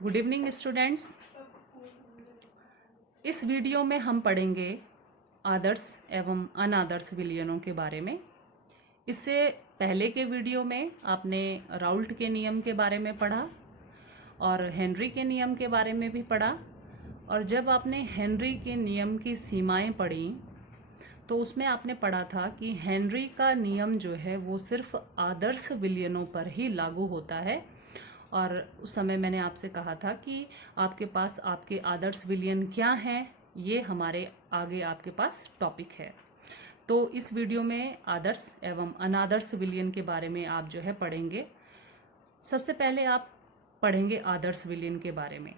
Good evening students. इस video में हम पढ़ेंगे आदर्श एवं अनादर्श विलयनों के बारे में। इससे पहले के वीडियो में आपने राउल्ट के नियम के बारे में पढ़ा और हेनरी के नियम के बारे में भी पढ़ा। और जब आपने हेनरी के नियम की सीमाएं पढ़ी तो उसमें आपने पढ़ा था कि हेनरी का नियम जो है वो सिर्फ आदर्श विलयनों पर ही लागू होता है। और उस समय मैंने आपसे कहा था कि आपके पास आपके आदर्श विलयन क्या हैं, ये हमारे आगे आपके पास टॉपिक है। तो इस वीडियो में आदर्श एवं अनादर्श विलयन के बारे में आप जो है पढ़ेंगे। सबसे पहले आप पढ़ेंगे आदर्श विलयन के बारे में।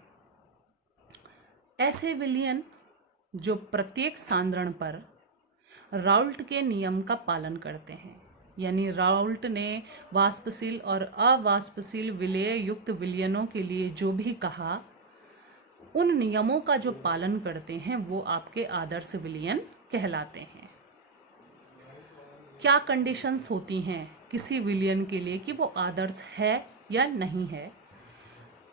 ऐसे विलयन जो प्रत्येक सांद्रण पर राउल्ट के नियम का पालन करते हैं, यानी राउल्ट ने वाष्पशील और अवाष्पशील विलेय युक्त विलयनों के लिए जो भी कहा, उन नियमों का जो पालन करते हैं वो आपके आदर्श विलयन कहलाते हैं। क्या कंडीशंस होती हैं किसी विलयन के लिए कि वो आदर्श है या नहीं है,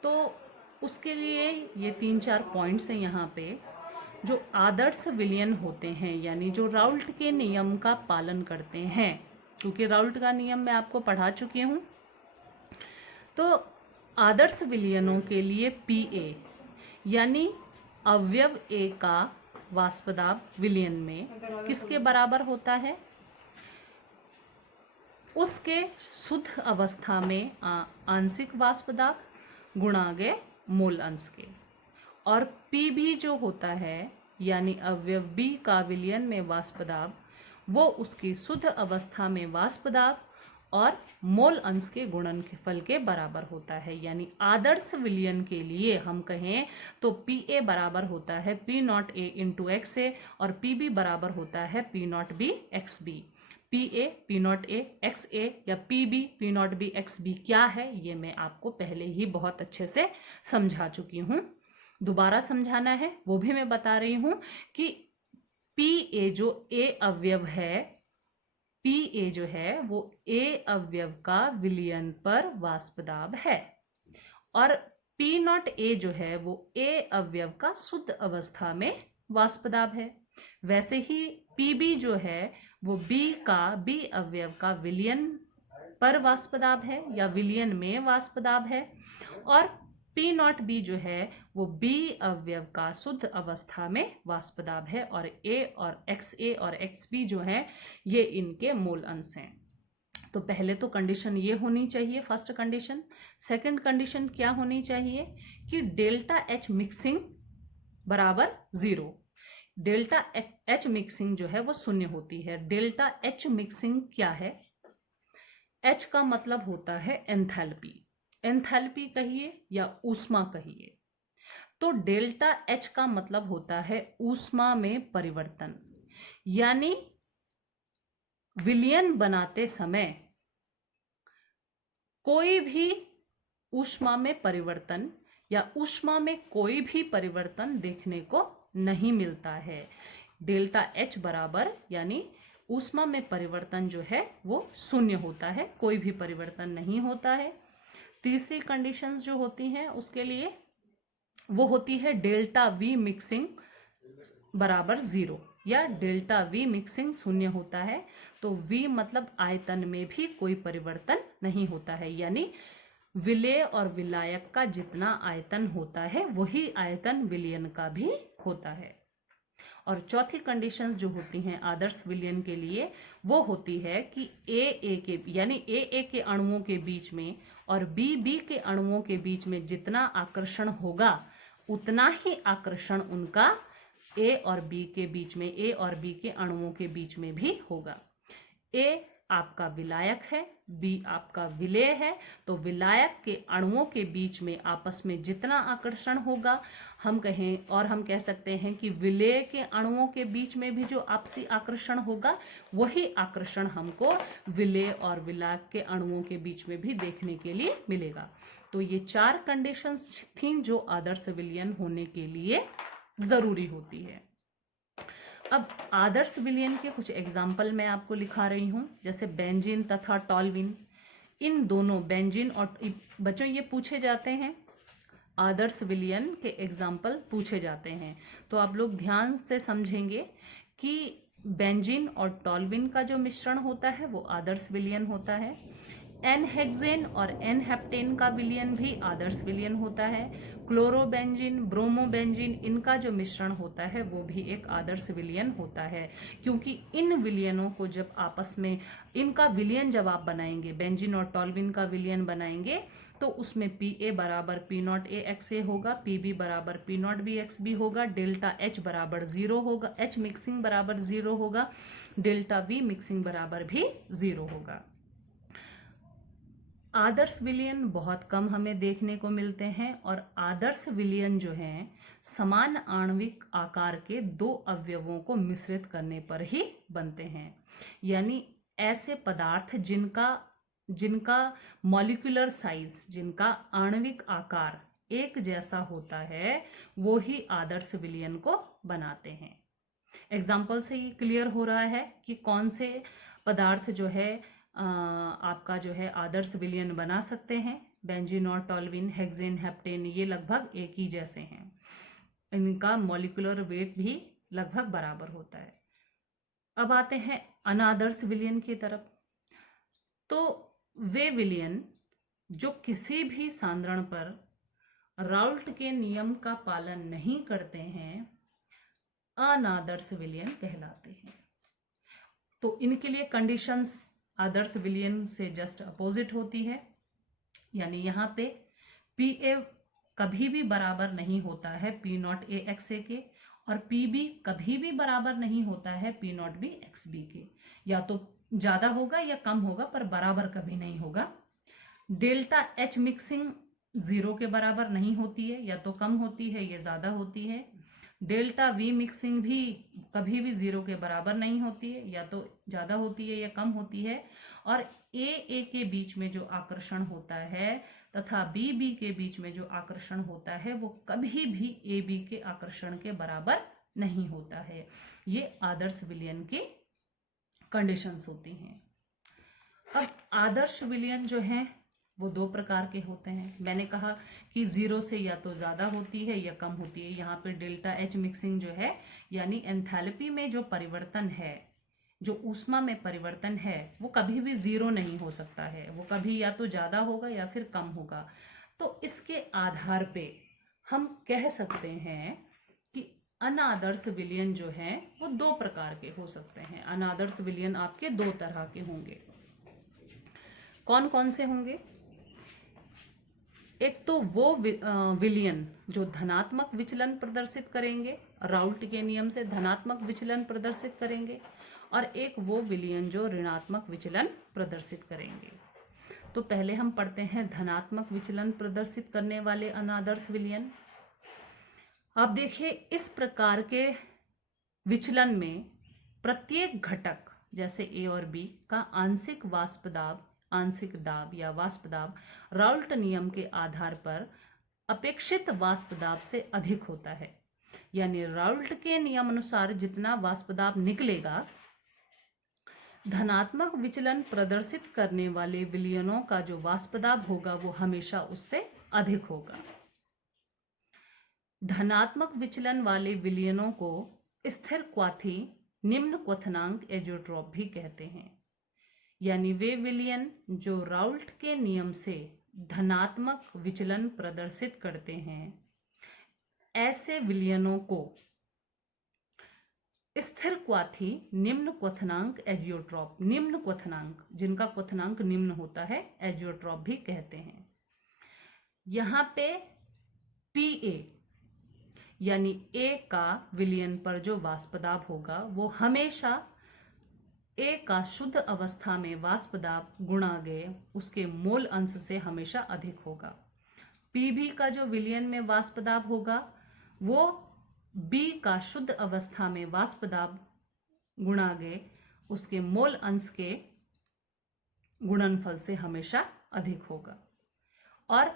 तो उसके लिए ये 3-4 पॉइंट्स हैं यहाँ पे। जो आदर्श विलयन होते हैं यानी जो राउल्ट के नियम का पालन करते हैं, क्योंकि राउल्ट का नियम मैं आपको पढ़ा चुकी हूँ, तो आदर्श विलयनों के लिए पीए यानी अवयव ए का वाष्पदाब विलयन में किसके बराबर होता है? उसके शुद्ध अवस्था में आंशिक वाष्पदाब गुणागे मोल अंश के। और पी भी जो होता है यानी अवयव बी का विलयन में वाष्पदाब, वो उसकी शुद्ध अवस्था में वाष्पदाब और मोल अंश के गुणनफल के बराबर होता है। यानी आदर्श विलयन के लिए हम कहें तो पी ए बराबर होता है P naught A into X A और पी बी बराबर होता है P naught B X B. P A P naught A X A या P B P naught B X B क्या है, ये मैं आपको पहले ही बहुत अच्छे से समझा चुकी हूँ। दोबारा समझाना है वो भी मैं बता रही हूँ कि पी ए जो ए अवयव है, पी ए जो है वो ए अवयव का विलयन पर वाष्पदाब है और पी नॉट ए जो है वो ए अवयव का शुद्ध अवस्था में वाष्पदाब है। वैसे ही पी बी जो है वो बी का बी अवयव का विलयन पर वाष्पदाब है या विलयन में वाष्पदाब है। और पी नॉट बी जो है वो बी अवयव का शुद्ध अवस्था में वाष्पदाब है। और ए और एक्स बी जो है ये इनके मोल अंश हैं। तो पहले तो कंडीशन ये होनी चाहिए, फर्स्ट कंडीशन। सेकंड कंडीशन क्या होनी चाहिए कि डेल्टा एच मिक्सिंग बराबर 0। डेल्टा एच मिक्सिंग जो है वो 0 होती है। डेल्टा एच मिक्सिंग क्या है? एच का मतलब होता है एंथैल्पी। एंथैल्पी कहिए या ऊष्मा कहिए। तो डेल्टा एच का मतलब होता है ऊष्मा में परिवर्तन। यानी विलयन बनाते समय कोई भी ऊष्मा में परिवर्तन या ऊष्मा में कोई भी परिवर्तन देखने को नहीं मिलता है। डेल्टा एच बराबर यानी ऊष्मा में परिवर्तन जो है वो 0 होता है, कोई भी परिवर्तन नहीं होता है। तीसरी कंडीशंस जो होती हैं उसके लिए वो होती है डेल्टा वी मिक्सिंग बराबर 0 या डेल्टा वी मिक्सिंग 0 होता है। तो वी मतलब आयतन में भी कोई परिवर्तन नहीं होता है, यानी विलेय और विलायक का जितना आयतन होता है वही आयतन विलयन का भी होता है। और चौथी कंडीशंस जो होती हैं आदर्श विलयन के लिए वो होती है कि ए के यानी ए के अणुओं के बीच में और बी के अणुओं के बीच में जितना आकर्षण होगा उतना ही आकर्षण उनका ए और बी के बीच में, ए और बी के अणुओं के बीच में भी होगा। ए आपका विलायक है, बी आपका विलेय है, तो विलायक के अणुओं के बीच में आपस में जितना आकर्षण होगा, हम कहें और हम कह सकते हैं कि विलेय के अणुओं के बीच में भी जो आपसी आकर्षण होगा वही आकर्षण हमको विलेय और विलायक के अणुओं के बीच में भी देखने के लिए मिलेगा। तो ये 4 कंडीशंस थी जो आदर्श विलयन होने के लिए जरूरी होती है। अब आदर्श विलयन के कुछ एग्जाम्पल मैं आपको लिखा रही हूँ, जैसे बेंजीन तथा टॉल्विन। इन दोनों बेंजीन और बच्चों ये पूछे जाते हैं आदर्श विलयन के एग्जाम्पल पूछे जाते हैं। तो आप लोग ध्यान से समझेंगे कि बेंजीन और टॉल्विन का जो मिश्रण होता है वो आदर्श विलयन होता है। एन हेक्सेन और एन हेप्टेन का विलयन भी आदर्श विलयन होता है। क्लोरोबेंजीन, ब्रोमोबेंजीन, इनका जो मिश्रण होता है वो भी एक आदर्श विलयन होता है, क्योंकि इन विलयनों को जब आपस में इनका विलयन जब आप बनाएंगे, बेंजीन और टॉल्विन का विलयन बनाएंगे, तो उसमें पी बराबर P0A होगा, पी बराबर P0B होगा, डेल्टा H बराबर 0 होगा, H मिक्सिंग बराबर 0 होगा, डेल्टा V मिक्सिंग बराबर भी 0 होगा। आदर्श विलयन बहुत कम हमें देखने को मिलते हैं, और आदर्श विलयन जो हैं समान आणविक आकार के दो अवयवों को मिश्रित करने पर ही बनते हैं। यानी ऐसे पदार्थ जिनका मॉलिक्यूलर साइज, जिनका आणविक आकार एक जैसा होता है, वो ही आदर्श विलयन को बनाते हैं। एग्जाम्पल से ये क्लियर हो रहा है कि कौन से पदार्थ जो है आपका जो है आदर्श विलयन बना सकते हैं। बेंजीन और टॉल्विन, हेक्सेन, हेप्टेन, ये लगभग एक ही जैसे हैं, इनका मॉलिक्यूलर वेट भी लगभग बराबर होता है। अब आते हैं अनादर्श विलयन की तरफ। तो वे विलयन जो किसी भी सांद्रण पर राउल्ट के नियम का पालन नहीं करते हैं, अनादर्श विलयन कहलाते हैं। तो इनके लिए कंडीशंस आदर्श विलयन से जस्ट अपोजिट होती है। यानी यहाँ पे Pa कभी भी बराबर नहीं होता है P0A के, और Pb कभी भी बराबर नहीं होता है P0B के। या तो ज़्यादा होगा या कम होगा, पर बराबर कभी नहीं होगा। डेल्टा H मिक्सिंग 0 के बराबर नहीं होती है, या तो कम होती है या ज़्यादा होती है। डेल्टा V मिक्सिंग भी कभी भी 0 के बराबर नहीं होती है, या तो ज़्यादा होती है या कम होती है। और A के बीच में जो आकर्षण होता है तथा B के बीच में जो आकर्षण होता है वो कभी भी AB के आकर्षण के बराबर नहीं होता है। ये आदर्श विलयन की कंडीशंस होती हैं। अब आदर्श विलयन जो है वो दो प्रकार के होते हैं। मैंने कहा कि 0 से या तो ज़्यादा होती है या कम होती है। यहाँ पे डेल्टा H मिक्सिंग जो है, यानी एंथैल्पी में जो परिवर्तन है, जो ऊष्मा में परिवर्तन है, वो कभी भी 0 नहीं हो सकता है, वो कभी या तो ज़्यादा होगा या फिर कम होगा। तो इसके आधार पे हम कह सकते हैं कि अनादर्श विलयन जो है वो दो प्रकार के हो सकते हैं। अनादर्श विलयन आपके दो तरह के होंगे। कौन कौन से होंगे? एक तो वो विलयन जो धनात्मक विचलन प्रदर्शित करेंगे, राउल्ट के नियम से धनात्मक विचलन प्रदर्शित करेंगे, और एक वो विलयन जो ऋणात्मक विचलन प्रदर्शित करेंगे। तो पहले हम पढ़ते हैं धनात्मक विचलन प्रदर्शित करने वाले अनादर्श विलयन। आप देखिए, इस प्रकार के विचलन में प्रत्येक घटक जैसे A और B का आंशिक वाष्प दाब, आंशिक दाब या वाष्प दाब राउल्ट नियम के आधार पर अपेक्षित वाष्प दाब से अधिक होता है। यानी राउल्ट के नियम अनुसार जितना वाष्प दाब निकलेगा, धनात्मक विचलन प्रदर्शित करने वाले विलयनों का जो वाष्प दाब होगा वो हमेशा उससे अधिक होगा। धनात्मक विचलन वाले विलयनों को स्थिर क्वाथी, निम्न क्वथनांक एजियोट्रॉप भी कहते हैं। यानी वे विलयन जो राउल्ट के नियम से धनात्मक विचलन प्रदर्शित करते हैं, ऐसे विलयनों को स्थिर क्वाथी, निम्न क्वथनांक एजियोट्रॉप, निम्न क्वथनांक जिनका क्वथनांक निम्न होता है, एजियोट्रॉप भी कहते हैं। यहाँ पे Pa यानी A का विलयन पर जो वाष्प दाब होगा वो हमेशा A का शुद्ध अवस्था में वाष्प दाब गुणा गए उसके मोल अंश से हमेशा अधिक होगा। Pb का जो विलयन में वाष्प दाब होगा वो B का शुद्ध अवस्था में वाष्प दाब गुणा गए उसके मोल अंश के गुणनफल से हमेशा अधिक होगा। और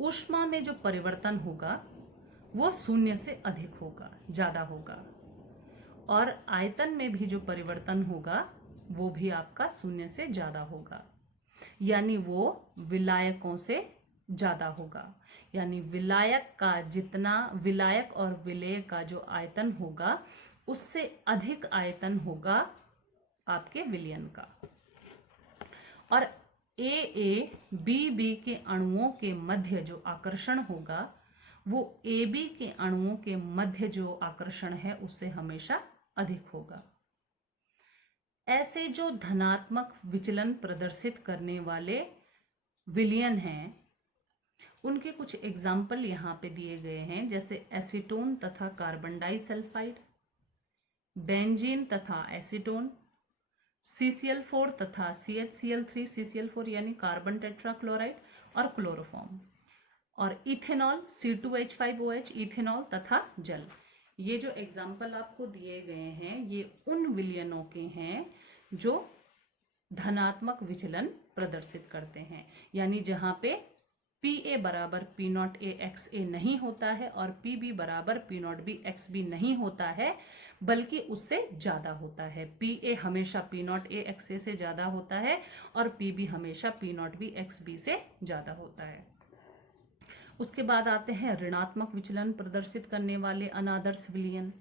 ऊष्मा में जो परिवर्तन होगा वो शून्य से अधिक होगा, ज़्यादा होगा। और आयतन में भी जो परिवर्तन होगा वो भी आपका शून्य से ज़्यादा होगा। यानी वो विलायकों से ज़्यादा होगा। यानी विलायक का जितना, विलायक और विलेय का जो आयतन होगा उससे अधिक आयतन होगा आपके विलयन का। और ए बी के अणुओं के मध्य जो आकर्षण होगा वो ए बी के अणुओं के मध्य जो आकर्षण है उससे हमेशा अधिक होगा। ऐसे जो धनात्मक विचलन प्रदर्शित करने वाले विलयन हैं उनके कुछ एग्जाम्पल यहाँ पे दिए गए हैं, जैसे एसीटोन तथा कार्बन डाइसल्फाइड, बेंजीन तथा एसीटोन, CCl4 तथा CHCl3 CCl4 यानी कार्बन टेट्राक्लोराइड, और क्लोरोफॉर्म, और इथेनॉल C2H5OH इथेनॉल तथा जल। ये जो एग्जाम्पल आपको दिए गए हैं ये उन विलयनों के हैं जो धनात्मक विचलन प्रदर्शित करते हैं, यानी जहां पे Pa बराबर P0A XA नहीं होता है और Pb बराबर P0B XB नहीं होता है, बल्कि उससे ज़्यादा होता है। Pa हमेशा P0A XA से ज़्यादा होता है और Pb हमेशा P0B XB से ज़्यादा होता है। उसके बाद आते हैं ऋणात्मक विचलन प्रदर्शित करने वाले अनादर्श विलयन।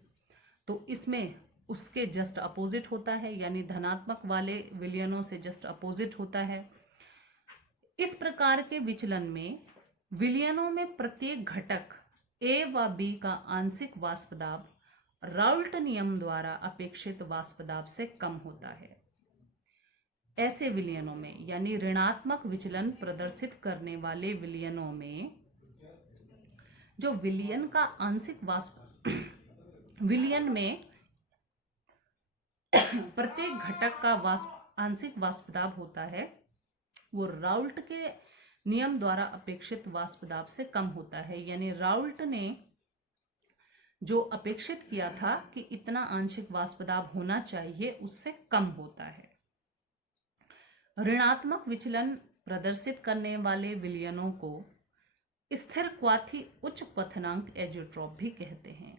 तो इसमें उसके जस्ट अपोजिट होता है, यानी धनात्मक वाले विलयनों से जस्ट अपोजिट होता है। इस प्रकार के विचलन में विलयनों में प्रत्येक घटक ए व बी का आंशिक वाष्प दाब राउल्ट नियम द्वारा अपेक्षित वाष्प दाब से कम होता है। ऐसे विलयनों में, यानी ऋणात्मक विचलन प्रदर्शित करने वाले विलयनों में, जो विलयन का आंशिक वाष्प विलयन में प्रत्येक घटक का आंशिक वाष्प दाब होता है वो राउल्ट के नियम द्वारा अपेक्षित वाष्प दाब से कम होता है। यानी राउल्ट ने जो अपेक्षित किया था कि इतना आंशिक वाष्प दाब होना चाहिए उससे कम होता है। ऋणात्मक विचलन प्रदर्शित करने वाले विलयनों को स्थिर क्वाथी उच्च क्वथनांक एजियोट्रॉप भी कहते हैं।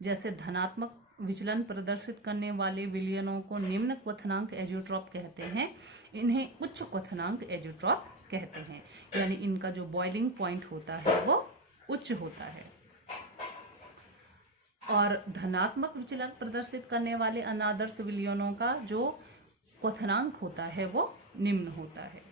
जैसे धनात्मक विचलन प्रदर्शित करने वाले विलयनों को निम्न क्वथनांक एजियोट्रॉप कहते हैं, इन्हें उच्च क्वथनांक एजियोट्रॉप कहते हैं, यानी इनका जो बॉइलिंग पॉइंट होता है वो उच्च होता है। और धनात्मक विचलन प्रदर्शित करने वाले अनादर्श विलयनों का जो क्वथनांक होता है वो निम्न होता है।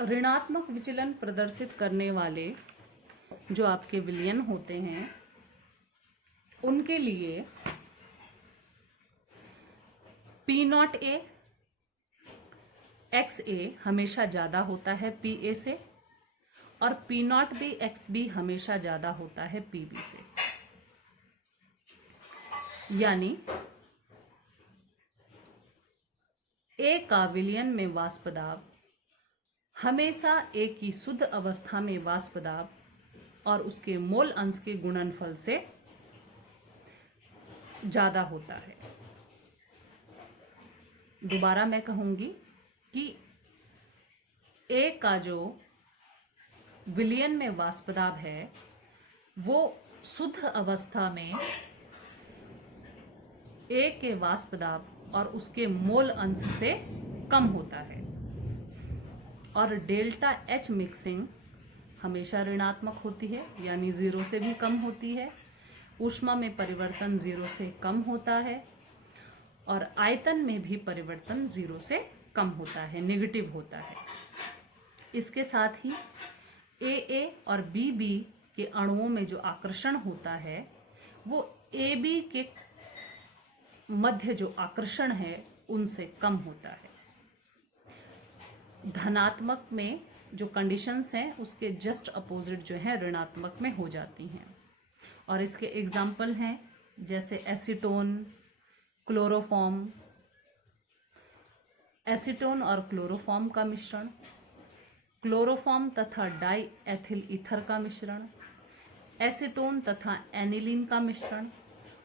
ऋणात्मक विचलन प्रदर्शित करने वाले जो आपके विलयन होते हैं उनके लिए P0A XA हमेशा ज़्यादा होता है Pa से, और P0B XB हमेशा ज़्यादा होता है Pb से। यानी A का विलयन में वाष्प दाब हमेशा A की शुद्ध अवस्था में वाष्प दाब और उसके मोल अंश के गुणनफल से ज़्यादा होता है। दोबारा मैं कहूँगी कि A का जो विलयन में वाष्प दाब है वो शुद्ध अवस्था में A के वाष्प दाब और उसके मोल अंश से कम होता है, और डेल्टा H मिक्सिंग हमेशा ऋणात्मक होती है, यानी 0 से भी कम होती है। ऊष्मा में परिवर्तन 0 से कम होता है और आयतन में भी परिवर्तन 0 से कम होता है, नेगेटिव होता है। इसके साथ ही AA और BB के अणुओं में जो आकर्षण होता है वो AB के मध्य जो आकर्षण है उनसे कम होता है। धनात्मक में जो कंडीशंस हैं उसके जस्ट अपोजिट जो है ऋणात्मक में हो जाती हैं, और इसके एग्जाम्पल हैं जैसे एसीटोन, क्लोरोफॉर्म, एसीटोन और क्लोरोफॉर्म का मिश्रण, क्लोरोफॉर्म तथा डाई एथिल ईथर का मिश्रण, एसीटोन तथा एनिलीन का मिश्रण,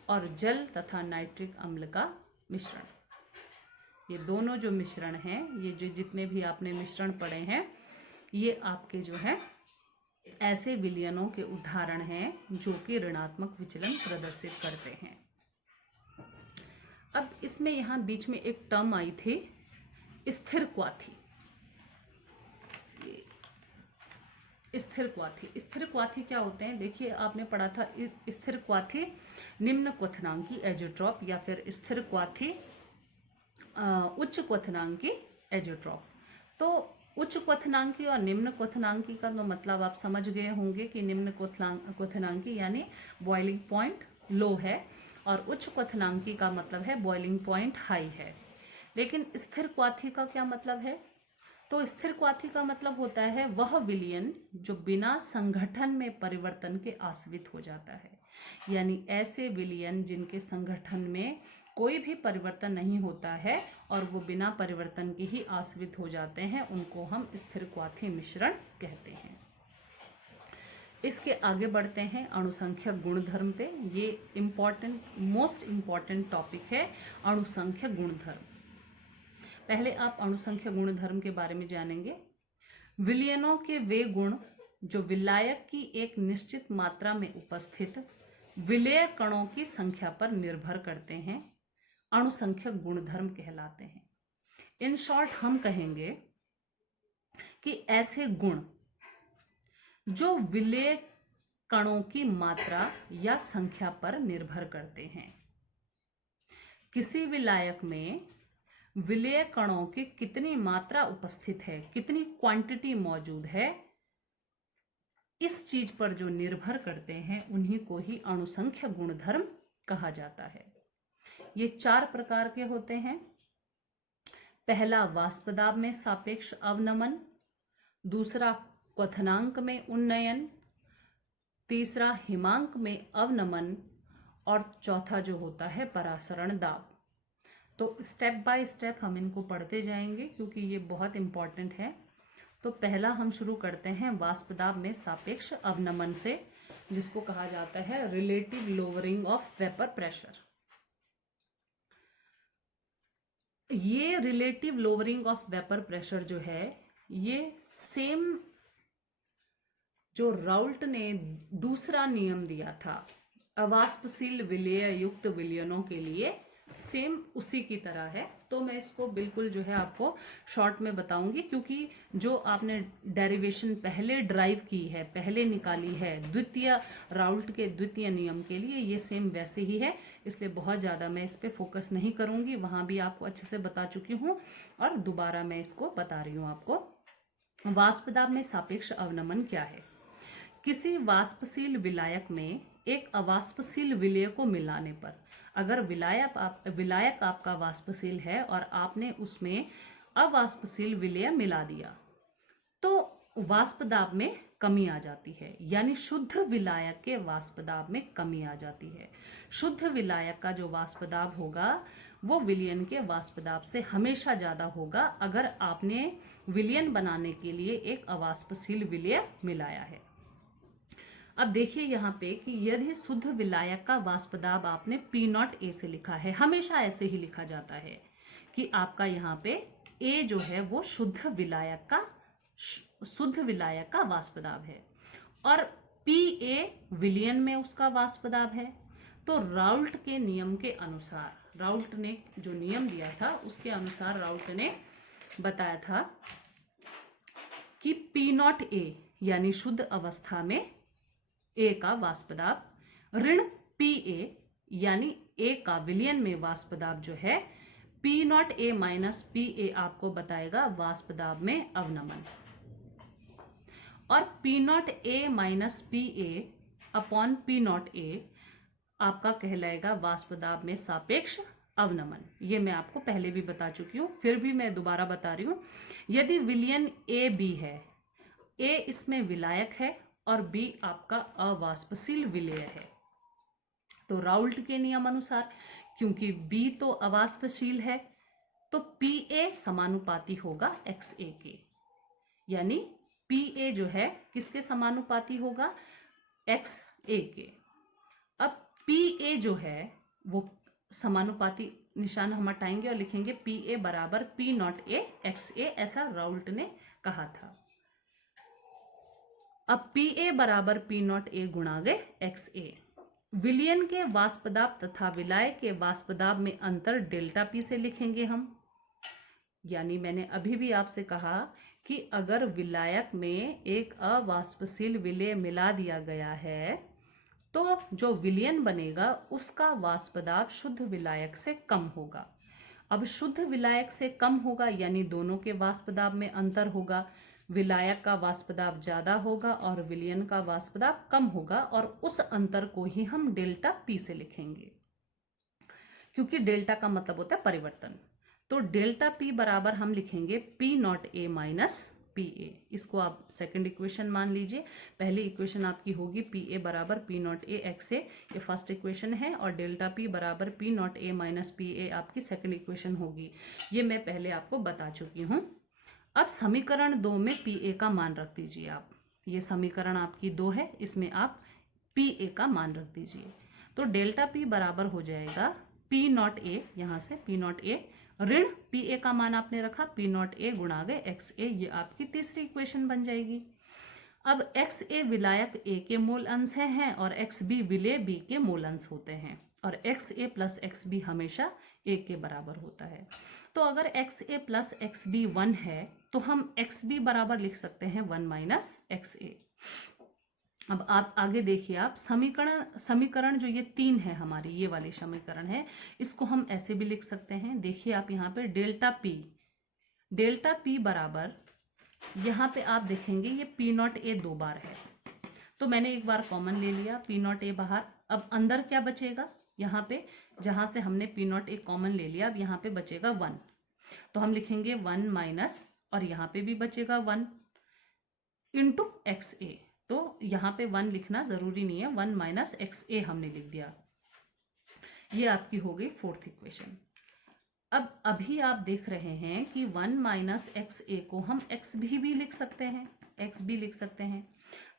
और जल तथा नाइट्रिक अम्ल का मिश्रण। ये दोनों जो मिश्रण हैं, ये जो जितने भी आपने मिश्रण पढ़े हैं, ये आपके जो है ऐसे विलयनों के उदाहरण हैं जो कि ऋणात्मक विचलन प्रदर्शित करते हैं। अब इसमें यहाँ बीच में एक टर्म आई थी, स्थिर क्वाथी। स्थिर क्वाथी, स्थिर क्वाथी क्या होते हैं? देखिए, आपने पढ़ा था स्थिर क्वाथी निम्न क्वथनांकी एजोट्रॉप, या फिर स्थिर क्वाथी उच्च क्वथनांकी एजोट्रॉप। तो उच्च क्वथनांकी और निम्न क्वथनांकी का तो मतलब आप समझ गए होंगे कि निम्न क्वथनांकी यानी बॉइलिंग पॉइंट लो है, और उच्च क्वथनांकी का मतलब है बॉइलिंग पॉइंट हाई है। लेकिन स्थिर क्वाथी का क्या मतलब है? तो स्थिर क्वाथी का मतलब होता है वह विलयन जो बिना संगठन में परिवर्तन के आश्रित हो जाता है। यानी ऐसे विलयन जिनके संगठन में कोई भी परिवर्तन नहीं होता है और वो बिना परिवर्तन के ही आश्रित हो जाते हैं, उनको हम स्थिर क्वाथी मिश्रण कहते हैं। इसके आगे बढ़ते हैं अणुसंख्यक गुणधर्म पे। ये इम्पॉर्टेंट, मोस्ट इम्पॉर्टेंट टॉपिक है अणुसंख्यक गुणधर्म। पहले आप अणुसंख्यक गुणधर्म के बारे में जानेंगे। विलयनों के वे गुण जो विलायक की एक निश्चित मात्रा में उपस्थित विलेय कणों की संख्या पर निर्भर करते हैं, अणुसंख्यक गुणधर्म कहलाते हैं। इन शॉर्ट हम कहेंगे कि ऐसे गुण जो विलेय कणों की मात्रा या संख्या पर निर्भर करते हैं। किसी विलायक में विलेय कणों की कितनी मात्रा उपस्थित है, कितनी क्वांटिटी मौजूद है, इस चीज पर जो निर्भर करते हैं उन्हीं को ही अणुसंख्यक गुणधर्म कहा जाता है। ये 4 प्रकार के होते हैं। पहला वाष्पदाब में सापेक्ष अवनमन, दूसरा क्वथनांक में उन्नयन, तीसरा हिमांक में अवनमन, और चौथा जो होता है परासरण दाब। तो स्टेप बाय स्टेप हम इनको पढ़ते जाएंगे क्योंकि ये बहुत इंपॉर्टेंट है। तो पहला हम शुरू करते हैं वाष्पदाब में सापेक्ष अवनमन से, जिसको कहा जाता है relative lowering of vapour pressure. ये relative lowering of vapour pressure जो है, ये सेम जो राउल्ट ने दूसरा नियम दिया था अवाष्पशील विलेय युक्त विलयनों के लिए, सेम उसी की तरह है। तो मैं इसको बिल्कुल जो है आपको शॉर्ट में बताऊंगी, क्योंकि जो आपने डेरिवेशन पहले ड्राइव की है, पहले निकाली है द्वितीय राउल्ट के द्वितीय नियम के लिए, ये सेम वैसे ही है। इसलिए बहुत ज़्यादा मैं इस पर फोकस नहीं करूंगी, वहाँ भी आपको अच्छे से बता चुकी हूँ और दोबारा मैं इसको बता रही हूँ आपको। वाष्पदाब में सापेक्ष अवनमन क्या है? किसी वाष्पशील विलायक में एक अवाष्पशील विलेय को मिलाने पर, अगर विलायक आपका वाष्पशील है और आपने उसमें अवाष्पशील विलेय मिला दिया, तो वाष्पदाब में कमी आ जाती है। यानी शुद्ध विलायक के वाष्पदाब में कमी आ जाती है। शुद्ध विलायक का जो वाष्पदाब होगा वो विलयन के वाष्पदाब से हमेशा ज़्यादा होगा अगर आपने विलयन बनाने के लिए एक अवाष्पशील विलेय मिलाया है। अब देखिए यहाँ पे कि यदि शुद्ध विलायक का वाष्पदाब आपने P0 A से लिखा है, हमेशा ऐसे ही लिखा जाता है कि आपका यहाँ पे A जो है वो शुद्ध विलायक का वाष्पदाब है और PA विलयन में उसका वाष्पदाब है। तो राउल्ट के नियम के अनुसार, राउल्ट ने जो नियम दिया था उसके अनुसार राउल्ट ने बताया था कि P0 A यानी शुद्ध अवस्था में A का वाष्पदाब ऋण PA यानी A का विलयन में वाष्पदाब जो है P0 A माइनस PA आपको बताएगा वाष्पदाब में अवनमन, और P0 A minus PA upon P0 A आपका कहलाएगा वाष्पदाब में सापेक्ष अवनमन। ये मैं आपको पहले भी बता चुकी हूँ, फिर भी मैं दोबारा बता रही हूँ। यदि विलयन A B है, A इसमें विलायक है और B आपका अवाष्पशील विलेय है, तो राउल्ट के नियम अनुसार क्योंकि B तो अवाष्पशील है तो PA समानुपाती होगा XA के, यानी PA जो है किसके समानुपाती होगा? XA के। अब PA जो है वो समानुपाती निशान हम हटाएंगे और लिखेंगे PA बराबर P0 A XA, ऐसा राउल्ट ने कहा था। अब पी ए बराबर पी नॉट ए गुणा गए एक्स ए। विलयन के वाष्पदाब तथा विलायक के वाष्पदाब में अंतर डेल्टा पी से लिखेंगे हम। यानी मैंने अभी भी आपसे कहा कि अगर विलायक में एक अवाष्पशील विलेय मिला दिया गया है तो जो विलयन बनेगा उसका वाष्पदाब शुद्ध विलायक से कम होगा। अब शुद्ध विलायक से कम होगा यानी दोनों के वाष्पदाब में अंतर होगा। विलायक का वाष्पदाब ज्यादा होगा और विलयन का वाष्पदाब कम होगा, और उस अंतर को ही हम डेल्टा पी से लिखेंगे, क्योंकि डेल्टा का मतलब होता है परिवर्तन। तो डेल्टा पी बराबर हम लिखेंगे P naught A minus P ए। इसको आप सेकंड इक्वेशन मान लीजिए। पहली इक्वेशन आपकी होगी पी ए बराबर पी नॉट ए एक्स ए, ये फर्स्ट इक्वेशन है, और डेल्टा पी बराबर P naught A minus P ए आपकी सेकंड इक्वेशन होगी। ये मैं पहले आपको बता चुकी हूँ। अब समीकरण 2 में पी ए का मान रख दीजिए आप। ये समीकरण आपकी 2 है, इसमें आप पी ए का मान रख दीजिए। तो डेल्टा पी बराबर हो जाएगा पी नॉट ए, यहाँ से पी नॉट ए ऋण पी ए का मान आपने रखा पी नॉट ए गुणा गए एक्स ए। ये आपकी तीसरी इक्वेशन बन जाएगी। अब एक्स ए विलायक ए के मूल अंश हैं और एक्स बी विलेय बी के मूल अंश होते हैं, और एक्स ए प्लस एक्स बी हमेशा ए के बराबर होता है। तो अगर एक्स ए प्लस एक्स बी 1 है तो हम एक्स बी बराबर लिख सकते हैं 1 माइनस एक्स ए। अब आप आगे देखिए, आप समीकरण जो ये 3 है हमारी, ये वाली समीकरण है, इसको हम ऐसे भी लिख सकते हैं। देखिए आप यहाँ पे डेल्टा पी बराबर, यहाँ पे आप देखेंगे ये पी नॉट ए 2 बार है, तो मैंने एक बार कॉमन ले लिया पी नॉट ए बाहर। अब अंदर क्या बचेगा, यहाँ पे जहाँ से हमने पी नॉट ए कॉमन ले लिया, अब यहाँ पे बचेगा 1, तो हम लिखेंगे 1 माइनस, और यहाँ पे भी बचेगा 1 इंटू एक्स ए। तो यहाँ पे 1 लिखना जरूरी नहीं है, 1 माइनस एक्स ए हमने लिख दिया। ये आपकी हो गई फोर्थ इक्वेशन। अब अभी आप देख रहे हैं कि 1 माइनस एक्स ए को हम एक्स भी लिख सकते हैं, एक्स भी लिख सकते हैं।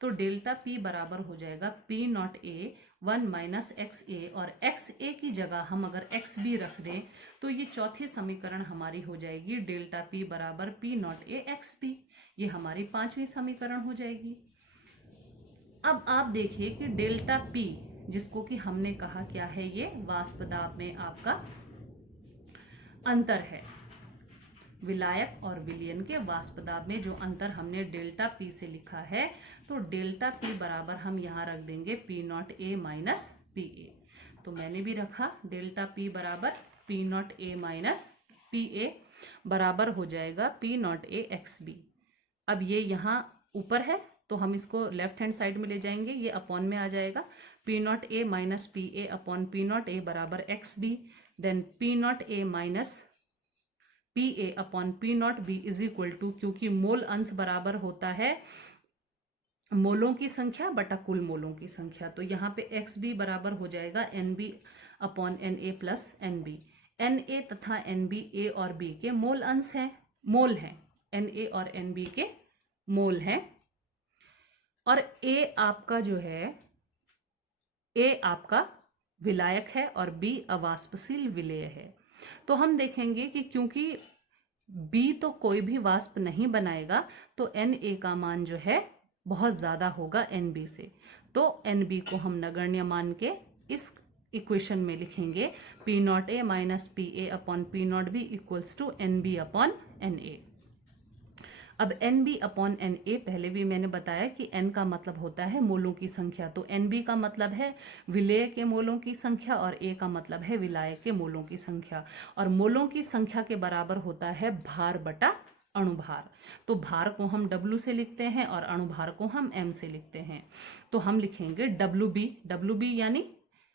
तो डेल्टा पी बराबर हो जाएगा P naught A 1 minus X A, और एक्स ए की जगह हम अगर एक्स बी रख दें तो ये चौथी समीकरण हमारी हो जाएगी डेल्टा पी बराबर P naught A x B. ये हमारी 5वीं समीकरण हो जाएगी। अब आप देखिए कि डेल्टा पी, जिसको कि हमने कहा क्या है, ये वाष्पदाब में आपका अंतर है। विलायक और विलयन के वाष्पदाब में जो अंतर हमने डेल्टा पी से लिखा है, तो डेल्टा पी बराबर हम यहाँ रख देंगे P naught A minus P A. तो मैंने भी रखा डेल्टा पी बराबर P naught A minus P A बराबर हो जाएगा P naught A x B. अब ये यहाँ ऊपर है तो हम इसको लेफ्ट हैंड साइड में ले जाएंगे, ये अपॉन में आ जाएगा P naught A minus P A upon P naught A बराबर X B. Then P naught A minus P A upon P naught B is equal to, क्योंकि मोल अंश बराबर होता है मोलों की संख्या बटा कुल मोलों की संख्या, तो यहाँ पे एक्स बी बराबर हो जाएगा n B upon N A plus n B. N A तथा एन बी ए और बी के मोल अंश हैं, मोल हैं, एन ए और एन बी के मोल हैं। और ए आपका जो है, ए आपका विलायक है और बी अवाष्पशील विलेय है। तो हम देखेंगे कि क्योंकि बी तो कोई भी वाष्प नहीं बनाएगा, तो एन ए का मान जो है बहुत ज़्यादा होगा एन बी से। तो एन बी को हम नगण्य मान के इस इक्वेशन में लिखेंगे P naught A minus P A upon P naught B equals to N B upon N A. अब N B upon N A पहले भी मैंने बताया कि एन का मतलब होता है मोलों की संख्या, तो एन बी का मतलब है विलेय के मोलों की संख्या और ए का मतलब है विलायक के मोलों की संख्या। और मोलों की संख्या के बराबर होता है भार बटा अणुभार। तो भार को हम W से लिखते हैं और अणुभार को हम M से लिखते हैं। तो हम लिखेंगे WB यानी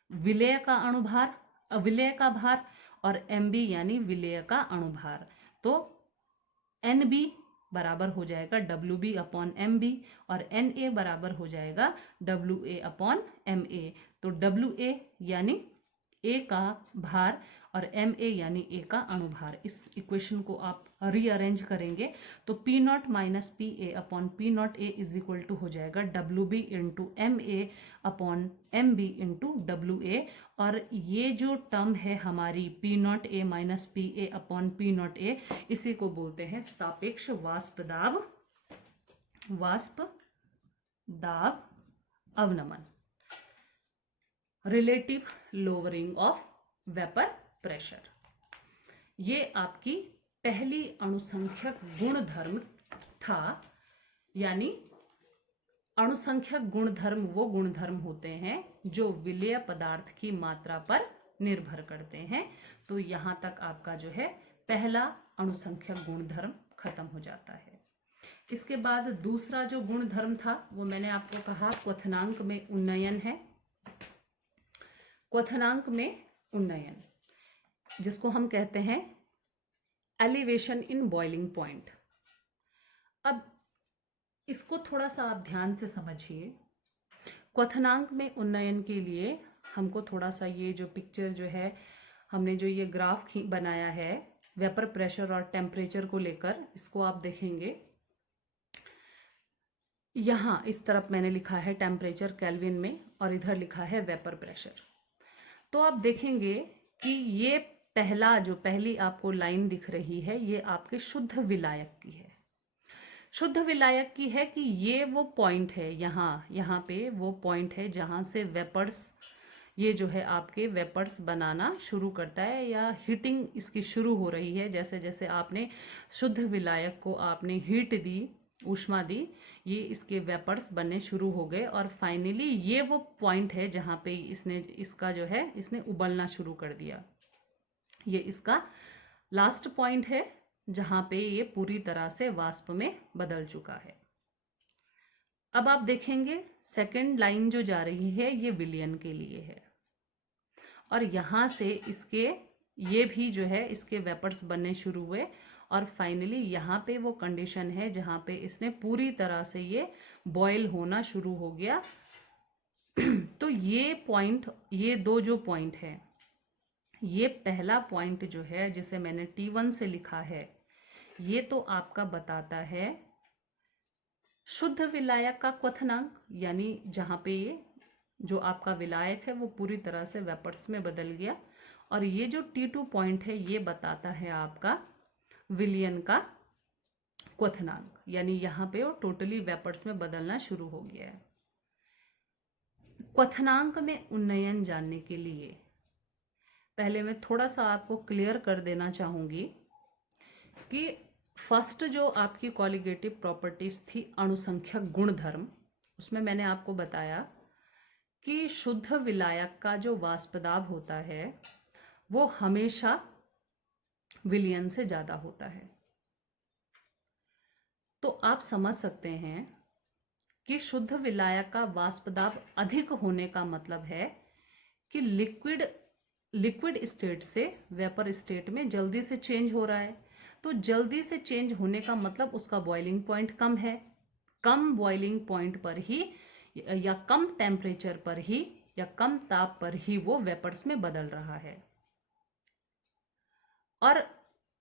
विलेय का अणुभार, विलेय का भार, और MB यानी विलेय का अणुभार। तो NB बराबर हो जाएगा WB अपॉन MB और NA बराबर हो जाएगा WA अपॉन MA। तो WA यानी A का भार और MA यानी A का अणुभार। इस इक्वेशन को आप रीअरेंज करेंगे तो P naught minus P A upon P naught A is equal to हो जाएगा WB into MA upon MB into WA। और ये जो टर्म है हमारी P naught A minus P A upon P naught A, इसी को बोलते हैं सापेक्ष वाष्पदाब दाब अवनमन, relative lowering of vapour pressure. ये आपकी पहली अणुसंख्यक गुणधर्म था, यानी अणुसंख्यक गुणधर्म वो गुणधर्म होते हैं जो विलेय पदार्थ की मात्रा पर निर्भर करते हैं। तो यहां तक आपका जो है पहला अणुसंख्यक गुणधर्म खत्म हो जाता है। इसके बाद दूसरा जो गुणधर्म था वो मैंने आपको कहा क्वथनांक में उन्नयन है। क्वथनांक में उन्नयन, जिसको हम कहते हैं एलिवेशन इन बॉइलिंग पॉइंट। अब इसको थोड़ा सा आप ध्यान से समझिए। क्वथनांक में उन्नयन के लिए हमको थोड़ा सा ये जो पिक्चर जो है, हमने जो ये ग्राफ बनाया है वेपर प्रेशर और टेम्परेचर को लेकर, इसको आप देखेंगे। यहाँ इस तरफ मैंने लिखा है टेम्परेचर केल्विन में और इधर लिखा है वेपर प्रेशर। तो आप देखेंगे कि ये पहली आपको लाइन दिख रही है, ये आपके शुद्ध विलायक की है। शुद्ध विलायक की है कि ये वो पॉइंट है, यहाँ पे वो पॉइंट है जहाँ से वेपर्स, ये जो है आपके वेपर्स बनाना शुरू करता है या हीटिंग इसकी शुरू हो रही है। जैसे जैसे आपने शुद्ध विलायक को आपने हीट दी, ऊष्मा दी, ये इसके वेपर्स बनने शुरू हो गए और फाइनली ये वो पॉइंट है जहाँ पे इसने उबलना शुरू कर दिया। ये इसका लास्ट पॉइंट है जहाँ पे ये पूरी तरह से वाष्प में बदल चुका है। अब आप देखेंगे सेकंड लाइन जो जा रही है ये विलयन के लिए है और यहाँ से ये भी जो है इसके वेपर्स बनने शुरू हुए और फाइनली यहाँ पे वो कंडीशन है जहाँ पे इसने पूरी तरह से ये बॉयल होना शुरू हो गया। तो ये दो जो पॉइंट है, ये पहला पॉइंट जो है जिसे मैंने T1 से लिखा है, ये तो आपका बताता है शुद्ध विलायक का क्वथनांक, यानी जहाँ पे ये जो आपका विलायक है वो पूरी तरह से वेपर्स में बदल गया। और ये जो T2 पॉइंट है ये बताता है आपका विलयन का क्वथनांक, यानी यहाँ पे वो टोटली वेपर्स में बदलना शुरू हो गया है। क्वथनांक में उन्नयन जानने के लिए पहले मैं थोड़ा सा आपको क्लियर कर देना चाहूँगी कि फर्स्ट जो आपकी कॉलिगेटिव प्रॉपर्टीज थी अणुसंख्यक गुणधर्म, उसमें मैंने आपको बताया कि शुद्ध विलायक का जो वाष्पदाब होता है वो हमेशा विलयन से ज़्यादा होता है। तो आप समझ सकते हैं कि शुद्ध विलायक का वाष्पदाब अधिक होने का मतलब है कि लिक्विड स्टेट से वेपर स्टेट में जल्दी से चेंज हो रहा है। तो जल्दी से चेंज होने का मतलब उसका बॉइलिंग पॉइंट कम है। कम बॉइलिंग पॉइंट पर ही या कम टेम्परेचर पर ही या कम ताप पर ही वो वेपर्स में बदल रहा है। और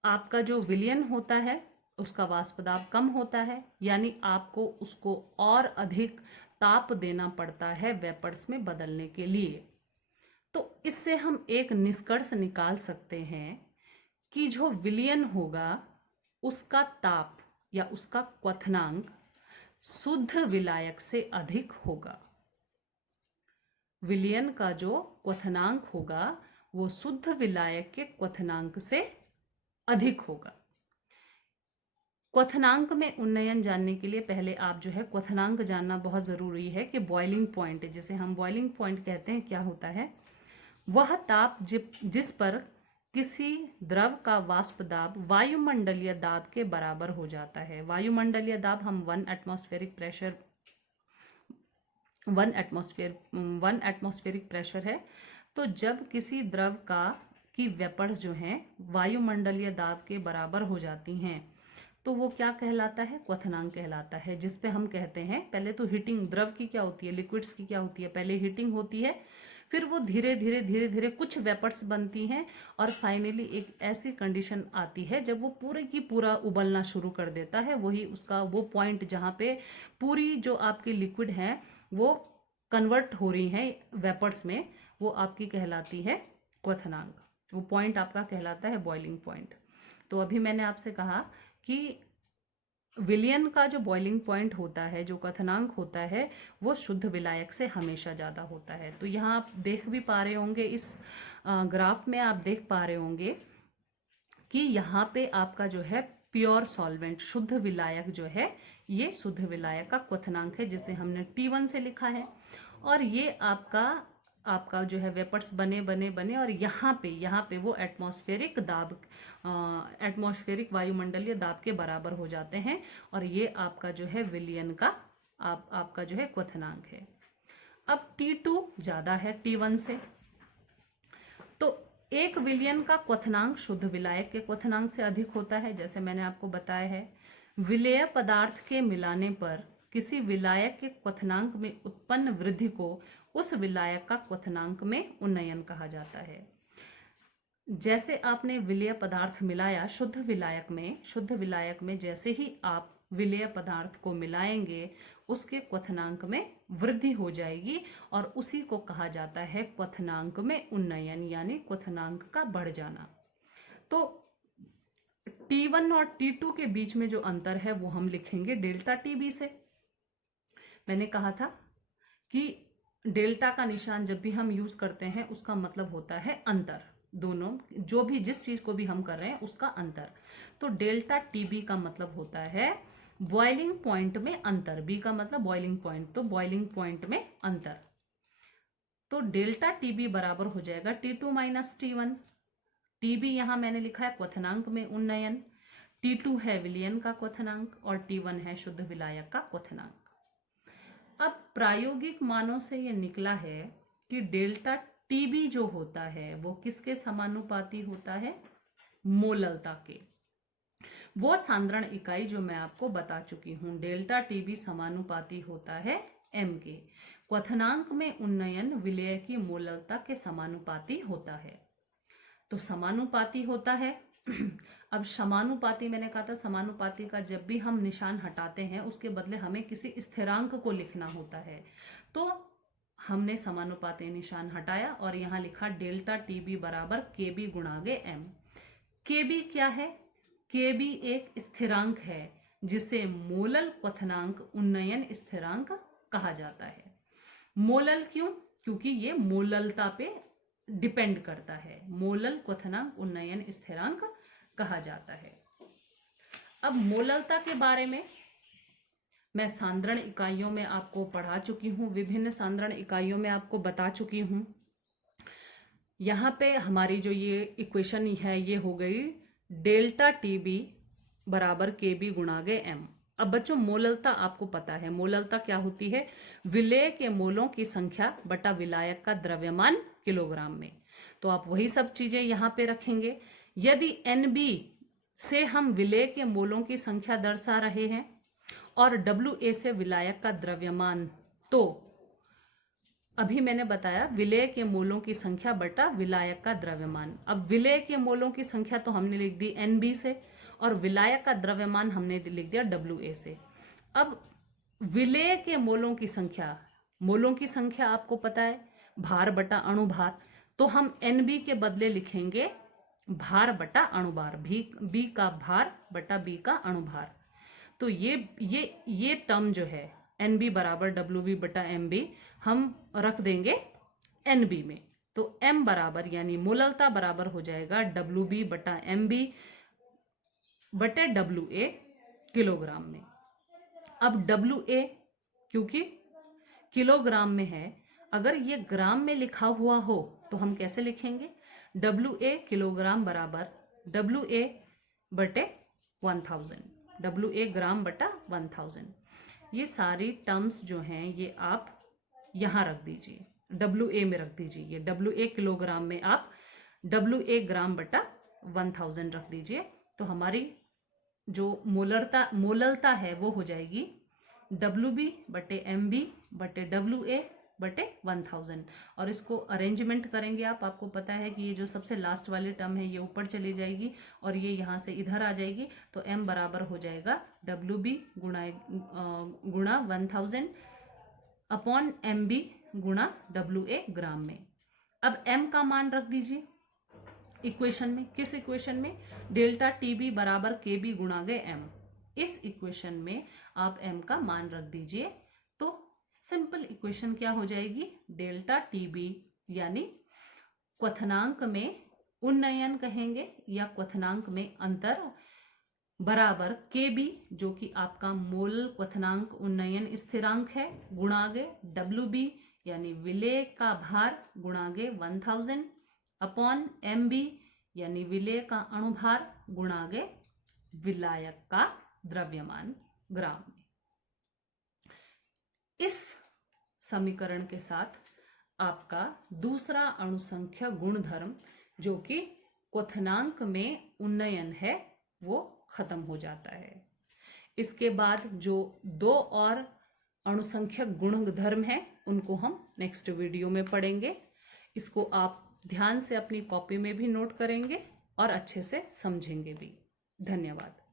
आपका जो विलयन होता है उसका वाष्पदाब कम होता है, यानी आपको उसको और अधिक ताप देना पड़ता है वेपर्स में बदलने के लिए। तो इससे हम एक निष्कर्ष निकाल सकते हैं कि जो विलयन होगा उसका ताप या उसका क्वथनांक शुद्ध विलायक से अधिक होगा। विलयन का जो क्वथनांक होगा वो शुद्ध विलायक के क्वथनांक से अधिक होगा। क्वथनांक में उन्नयन जानने के लिए पहले आप जो है क्वथनांक जानना बहुत ज़रूरी है कि बॉइलिंग पॉइंट, जिसे हम बॉइलिंग पॉइंट कहते हैं, क्या होता है? वह ताप जिस पर किसी द्रव का वाष्प दाब वायुमंडलीय दाब के बराबर हो जाता है। वायुमंडलीय दाब हम 1 एटमॉस्फेरिक प्रेशर है। तो जब किसी द्रव की वेपर्स जो हैं वायुमंडलीय दाब के बराबर हो जाती हैं तो वो क्या कहलाता है? क्वथनांक कहलाता है, जिस पे हम कहते हैं पहले तो हीटिंग द्रव की क्या होती है, लिक्विड्स की क्या होती है, पहले हीटिंग होती है, फिर वो धीरे धीरे कुछ वेपर्स बनती हैं और फाइनली एक ऐसी कंडीशन आती है जब वो पूरे की पूरा उबलना शुरू कर देता है। वही उसका वो पॉइंट जहाँ पे पूरी जो आपकी लिक्विड है वो कन्वर्ट हो रही हैं वेपर्स में, वो आपकी कहलाती है क्वथनांक। वो पॉइंट आपका कहलाता है बॉइलिंग पॉइंट। तो अभी मैंने आपसे कहा कि विलयन का जो बॉइलिंग पॉइंट होता है, जो क्वथनांक होता है, वो शुद्ध विलायक से हमेशा ज़्यादा होता है। तो यहाँ आप देख भी पा रहे होंगे, इस ग्राफ में आप देख पा रहे होंगे कि यहाँ पे आपका जो है प्योर सॉल्वेंट, शुद्ध विलायक जो है, ये शुद्ध विलायक का क्वथनांक है, जिसे हमने T1 से लिखा है। और ये आपका आपका जो है वेपर्स बने बने बने, और यहाँ पे वो एटमॉस्फेरिक दाब, एटमॉस्फेरिक वायुमंडलीय दाब के बराबर हो जाते हैं। और ये आपका जो है विलयन का आपका जो है क्वथनांक है। अब T2 ज़्यादा है T1 से, तो एक विलयन का क्वथनांक शुद्ध विलायक के क्वथनांक से अधिक होता है। जैसे मैंने आपको बताया है, विलेय पदार्थ के मिलाने पर किसी विलायक के क्वथनांक में उत्पन्न वृद्धि को उस विलायक का क्वथनांक में उन्नयन कहा जाता है। जैसे आपने विलेय पदार्थ मिलाया शुद्ध विलायक में जैसे ही आप विलेय पदार्थ को मिलाएंगे, उसके क्वथनांक में वृद्धि हो जाएगी, और उसी को कहा जाता है क्वथनांक में उन्नयन, यानी क्वथनांक का बढ़ जाना। तो T1 और T2 के बीच में जो अंतर है वो हम लिखेंगे डेल्टा TB से। मैंने कहा था कि डेल्टा का निशान जब भी हम यूज करते हैं, उसका मतलब होता है अंतर, दोनों जो भी जिस चीज को भी हम कर रहे हैं उसका अंतर। तो डेल्टा TB का मतलब होता है बॉइलिंग पॉइंट में अंतर, बी का मतलब बॉइलिंग पॉइंट, तो बॉइलिंग पॉइंट में अंतर। तो डेल्टा TB बराबर हो जाएगा T2 माइनस T1। TB यहां मैंने लिखा है क्वथनांक में उन्नयन, T2 है विलयन का क्वथनांक, और T1 है शुद्ध विलायक का क्वथनांक। अब प्रायोगिक मानों से यह निकला है कि डेल्टा TB जो होता है वो किसके समानुपाती होता है? मोललता के। वो सांद्रण इकाई जो मैं आपको बता चुकी हूं, डेल्टा TB समानुपाती होता है m के। क्वथनांक में उन्नयन विलेय की मोललता के समानुपाती होता है। तो समानुपाती होता है। अब समानुपाती, मैंने कहा था समानुपाती का जब भी हम निशान हटाते हैं, उसके बदले हमें किसी स्थिरांक को लिखना होता है। तो हमने समानुपाती निशान हटाया और यहाँ लिखा डेल्टा TB बराबर KB गुणागे m। KB क्या है? KB एक स्थिरांक है जिसे मोलल क्वथनांक उन्नयन स्थिरांक कहा जाता है। मोलल क्यों? क्योंकि ये मोललता पे डिपेंड करता है। मोलल क्वथनांक उन्नयन स्थिरांक कहा जाता है। अब मोललता के बारे में मैं सांद्रण इकाइयों में आपको पढ़ा चुकी हूँ, विभिन्न सांद्रण इकाइयों में आपको बता चुकी हूँ। यहाँ पे हमारी जो ये इक्वेशन है ये हो गई डेल्टा TB बराबर KB गुणागे m। अब बच्चों मोललता आपको पता है, मोललता क्या होती है? विलेय के मोलों की संख्या बटा विलायक का द्रव्यमान किलोग्राम में। तो आप वही सब चीजें यहाँ पे रखेंगे। यदि NB से हम विलेय के मोलों की संख्या दर्शा रहे हैं और WA से विलायक का द्रव्यमान, तो अभी मैंने बताया विलेय के मोलों की संख्या बटा विलायक का द्रव्यमान। अब विलेय के मोलों की संख्या तो हमने लिख दी NB से, और विलायक का द्रव्यमान हमने लिख दिया WA से। अब विलेय के मोलों की संख्या आपको पता है भार बटा अणुभार, तो हम NB के बदले लिखेंगे भार बटा अणुभार, B का भार बटा B का अणुभार। तो ये टर्म जो है NB बराबर WB बटा MB हम रख देंगे NB में। तो M बराबर यानी मोललता बराबर हो जाएगा WB बटा MB बटे WA किलोग्राम में। अब WA क्योंकि किलोग्राम में है, अगर ये ग्राम में लिखा हुआ हो तो हम कैसे लिखेंगे? WA किलोग्राम बराबर WA बटे 1000, WA ग्राम बटा 1000। ये सारी टर्म्स जो हैं ये आप यहाँ रख दीजिए, WA में रख दीजिए। ये WA किलोग्राम में आप WA ग्राम बटा 1000 रख दीजिए। तो हमारी जो मोललता है वो हो जाएगी WB बटे MB बटे WA बटे 1000। और इसको अरेंजमेंट करेंगे आपको पता है कि ये जो सबसे लास्ट वाली टर्म है ये ऊपर चली जाएगी और ये यहाँ से इधर आ जाएगी। तो M बराबर हो जाएगा WB गुणा 1000 अपॉन MB गुणा WA ग्राम में। अब M का मान रख दीजिए इक्वेशन में। किस इक्वेशन में? डेल्टा TB बराबर KB गुणागे M। इस इक्वेशन में आप m का मान रख दीजिए, तो सिंपल इक्वेशन क्या हो जाएगी, डेल्टा TB यानी क्वथनांक में उन्नयन कहेंगे या क्वथनांक में अंतर बराबर KB जो कि आपका मोल क्वथनांक उन्नयन स्थिरांक है, गुणागे WB यानी विलेय का भार गुणागे 1000 अपॉन MB यानी विलेय का अणुभार गुणागे विलायक का द्रव्यमान ग्राम में। इस समीकरण के साथ आपका दूसरा अणुसंख्या गुणधर्म जो कि क्वथनांक में उन्नयन है वो खत्म हो जाता है। इसके बाद जो 2 और अणुसंख्यक गुणधर्म है उनको हम नेक्स्ट वीडियो में पढ़ेंगे। इसको आप ध्यान से अपनी कॉपी में भी नोट करेंगे और अच्छे से समझेंगे भी। धन्यवाद।